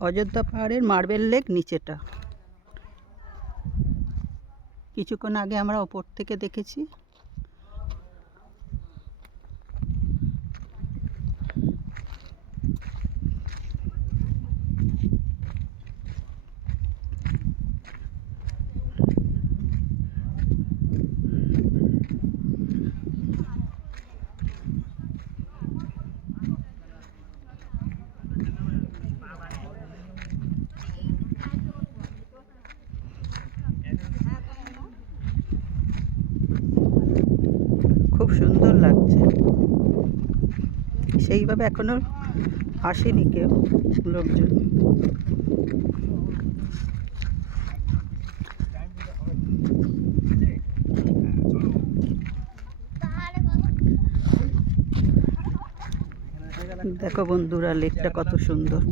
অযোধ্যা পাহাড়ের marble lake নিচেটা। কিছুক্ষণ আগে আমরা ওপর থেকে দেখেছি। খুব সুন্দর লাগছে। সেইভাবে এখনো আসেনি কেউ লোকজন। দেখো বন্ধুরা, লেকটা কত সুন্দর।